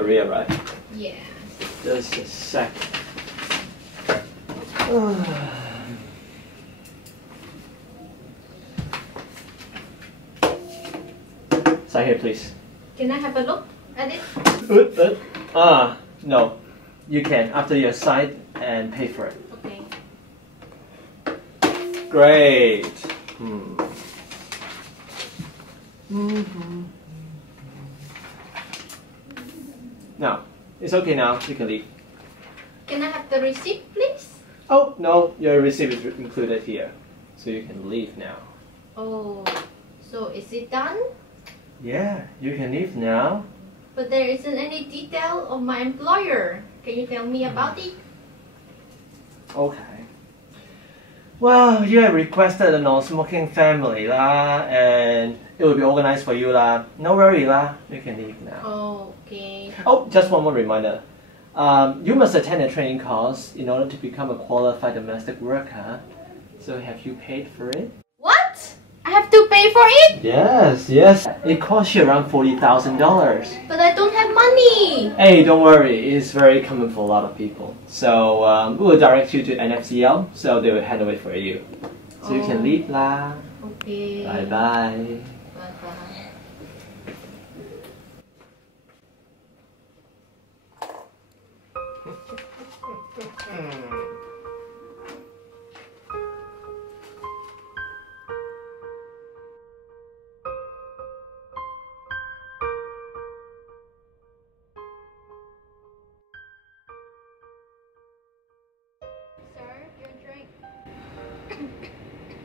Maria, right? Yeah. Just a sec. Sign here, please. Can I have a look at it? No. You can after you sign and pay for it. Okay. Great. Now, it's okay now. You can leave. Can I have the receipt, please? Oh, no. Your receipt is included here. So you can leave now. Oh, so is it done? Yeah, you can leave now. But there isn't any detail of my employer. Can you tell me about it? Okay. Well, you have requested a non-smoking family lah, and it will be organized for you lah. No worry lah. You can leave now. Okay. Oh, just one more reminder. You must attend a training course in order to become a qualified domestic worker. So have you paid for it? What? I have to pay for it? Yes. It costs you around $40,000. But I don't have money. Hey, don't worry. It's very common for a lot of people. So we will direct you to NFCL, so they will handle it for you. So you can leave lah. Okay. Bye bye. Bye-bye.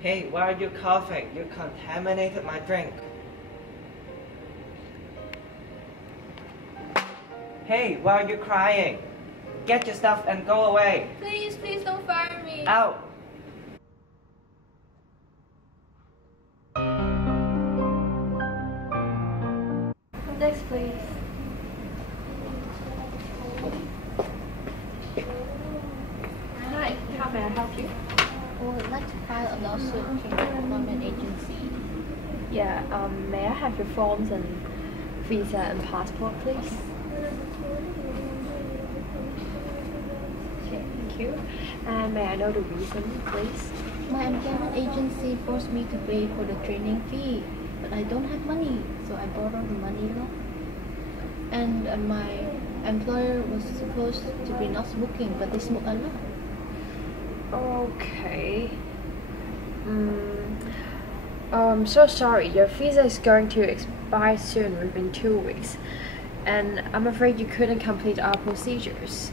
Hey, why are you coughing? You contaminated my drink. Hey, why are you crying? Get your stuff and go away. Please don't fire me. Out. Next, please. Hi, how may I help you? I would like to file a lawsuit to your employment agency. Yeah, may I have your forms and visa and passport, please? Okay, thank you. And may I know the reason, please? My employment agency forced me to pay for the training fee, but I don't have money, so I borrowed the money loan. And my employer was supposed to be not smoking, but they smoke a lot. Okay. I'm so sorry. Your visa is going to expire soon, within 2 weeks. And I'm afraid you couldn't complete our procedures.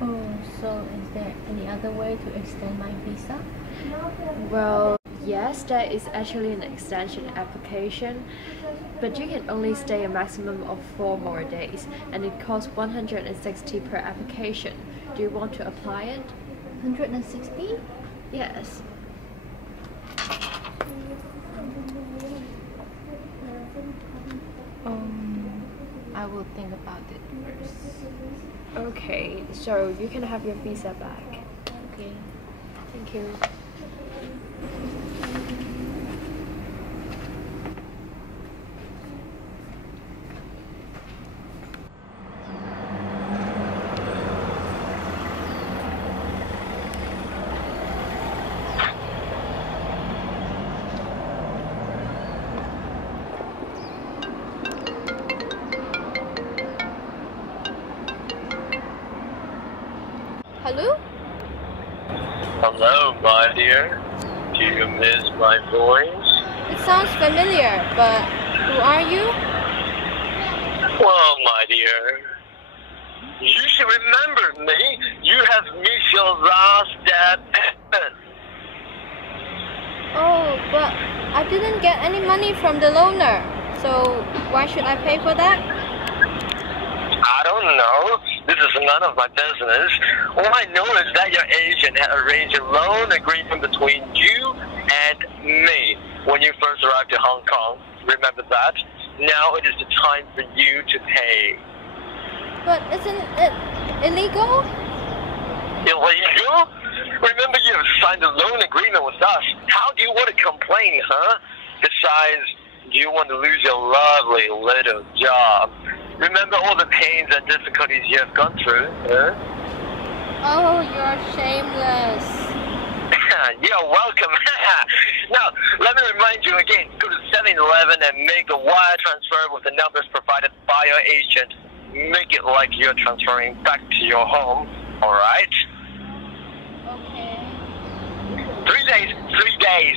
Oh, so is there any other way to extend my visa? Well, yes, there is actually an extension application, but you can only stay a maximum of 4 more days, and it costs $160 per application. Do you want to apply it? 160? Yes. I will think about it first. Okay, so you can have your visa back. Okay. Thank you. Hello? Hello, my dear. Do you miss my voice? It sounds familiar, but who are you? Well, my dear, you should remember me. You have missed your last dad. Oh, but I didn't get any money from the loaner, so why should I pay for that? I don't know. This is none of my business. All I know is that your agent had arranged a loan agreement between you and me when you first arrived to Hong Kong. Remember that? Now it is the time for you to pay. But isn't it illegal? Illegal? Remember, you have signed a loan agreement with us. How do you want to complain, huh? Besides, do you want to lose your lovely little job? Remember all the pains and difficulties you have gone through, huh? Oh, you're shameless. You're welcome. Now, let me remind you again, go to 7-Eleven and make a wire transfer with the numbers provided by your agent. Make it like you're transferring back to your home, alright? Okay. 3 days, 3 days.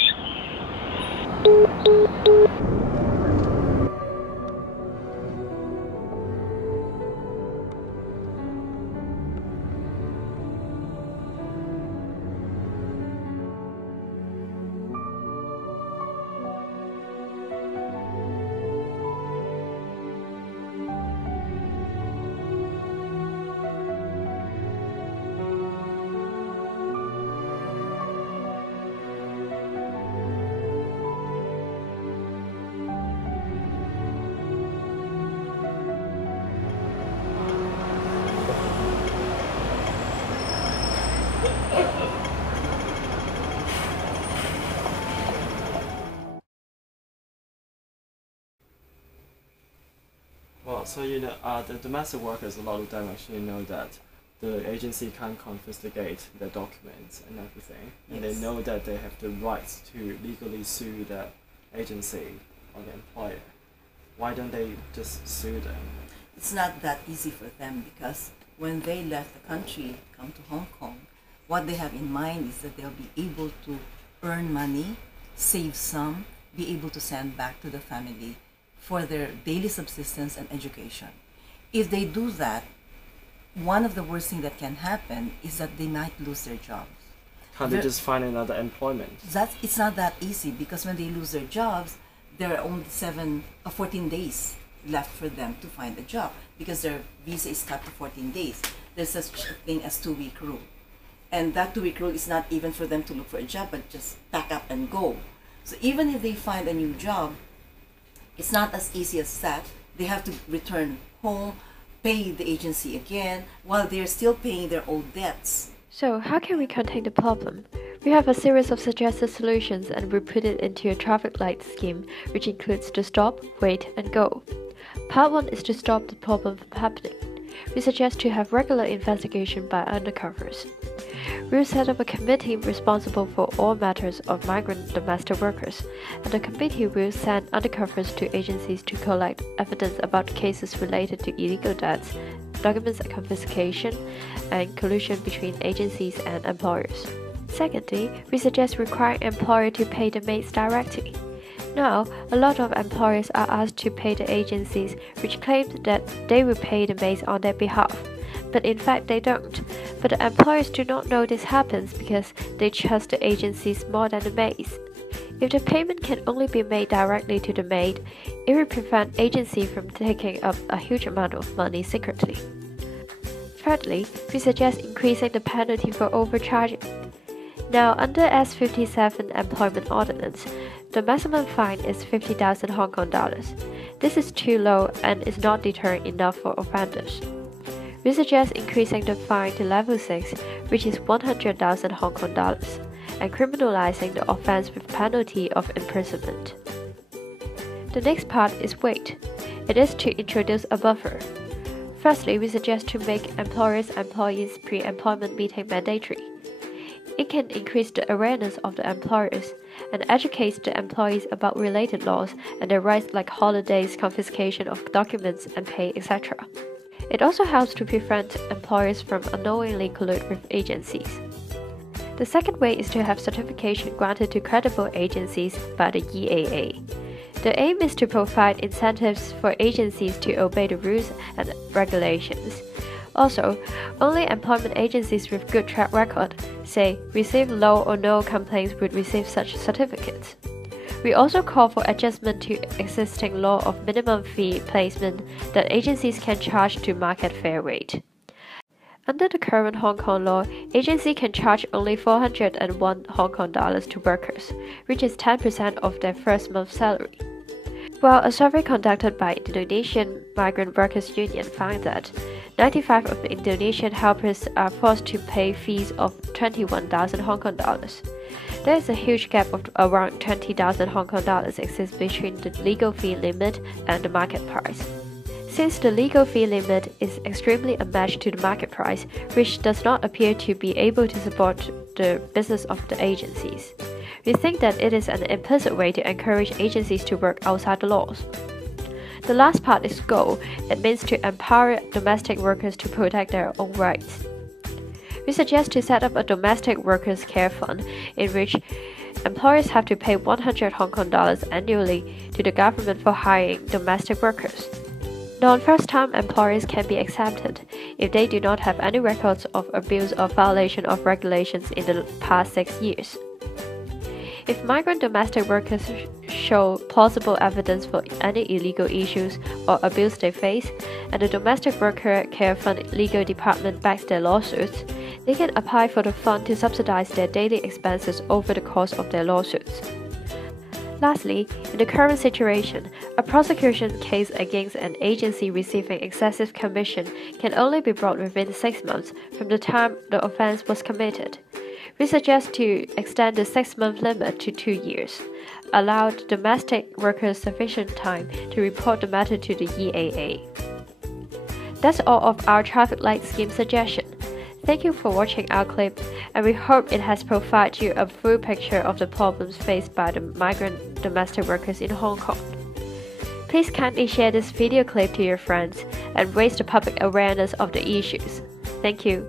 Well, so the domestic workers, a lot of them actually know that the agency can't confiscate their documents and everything, and they know that they have the rights to legally sue the agency or the employer. Why don't they just sue them? It's not that easy for them because when they left the country, come to Hong Kong, what they have in mind is that they'll be able to earn money, save some, be able to send back to the family for their daily subsistence and education. If they do that, one of the worst things that can happen is that they might lose their jobs. Can't they just find another employment? It's not that easy because when they lose their jobs, there are only 14 days left for them to find a job because their visa is cut to 14 days. There's such a thing as 2-week rule. And that 2-week rule is not even for them to look for a job, but just pack up and go. So even if they find a new job, it's not as easy as that. They have to return home, pay the agency again, while they're still paying their old debts. So, how can we contain the problem? We have a series of suggested solutions and we put it into a traffic light scheme, which includes to stop, wait, and go. Part 1 is to stop the problem from happening. We suggest to have regular investigation by undercovers. We'll set up a committee responsible for all matters of migrant domestic workers, and the committee will send undercovers to agencies to collect evidence about cases related to illegal debts, documents confiscation, and collusion between agencies and employers. Secondly, we suggest requiring employer to pay the maids directly. Now, a lot of employers are asked to pay the agencies, which claim that they will pay the maids on their behalf. But in fact they don't. But the employers do not know this happens because they trust the agencies more than the maids. If the payment can only be made directly to the maid, it will prevent agency from taking up a huge amount of money secretly. Thirdly, we suggest increasing the penalty for overcharging. Now, under S57 Employment Ordinance, the maximum fine is 50,000 Hong Kong dollars. This is too low and is not deterrent enough for offenders. We suggest increasing the fine to level 6, which is 100,000 Hong Kong dollars, and criminalizing the offense with penalty of imprisonment. The next part is wait. It is to introduce a buffer. Firstly, we suggest to make employers-employees pre-employment meeting mandatory. It can increase the awareness of the employers and educates the employees about related laws and their rights like holidays, confiscation of documents and pay, etc. It also helps to prevent employers from unknowingly collude with agencies. The second way is to have certification granted to credible agencies by the EAA. The aim is to provide incentives for agencies to obey the rules and regulations. Also, only employment agencies with good track record, say, receive low or no complaints would receive such certificates. We also call for adjustment to existing law of minimum fee placement that agencies can charge to market fair rate. Under the current Hong Kong law, agency can charge only 401 Hong Kong dollars to workers, which is 10% of their first month's salary. While a survey conducted by Indonesian Migrant Workers Union found that 95% of the Indonesian helpers are forced to pay fees of 21,000 Hong Kong dollars. There is a huge gap of around 20,000 Hong Kong dollars exists between the legal fee limit and the market price. Since the legal fee limit is extremely unmatched to the market price, which does not appear to be able to support the business of the agencies, we think that it is an implicit way to encourage agencies to work outside the laws. The last part is go. It means to empower domestic workers to protect their own rights. We suggest to set up a domestic workers' care fund in which employers have to pay 100 Hong Kong dollars annually to the government for hiring domestic workers. Non-first-time employers can be exempted if they do not have any records of abuse or violation of regulations in the past 6 years. If migrant domestic workers show plausible evidence for any illegal issues or abuse they face, and the Domestic Worker Care Fund Legal Department backs their lawsuits, they can apply for the fund to subsidize their daily expenses over the course of their lawsuits. Lastly, in the current situation, a prosecution case against an agency receiving excessive commission can only be brought within 6 months from the time the offense was committed. We suggest to extend the 6-month limit to 2 years, allow domestic workers sufficient time to report the matter to the EAA. That's all of our traffic light scheme suggestion. Thank you for watching our clip, and we hope it has provided you a full picture of the problems faced by the migrant domestic workers in Hong Kong. Please kindly share this video clip to your friends and raise the public awareness of the issues. Thank you.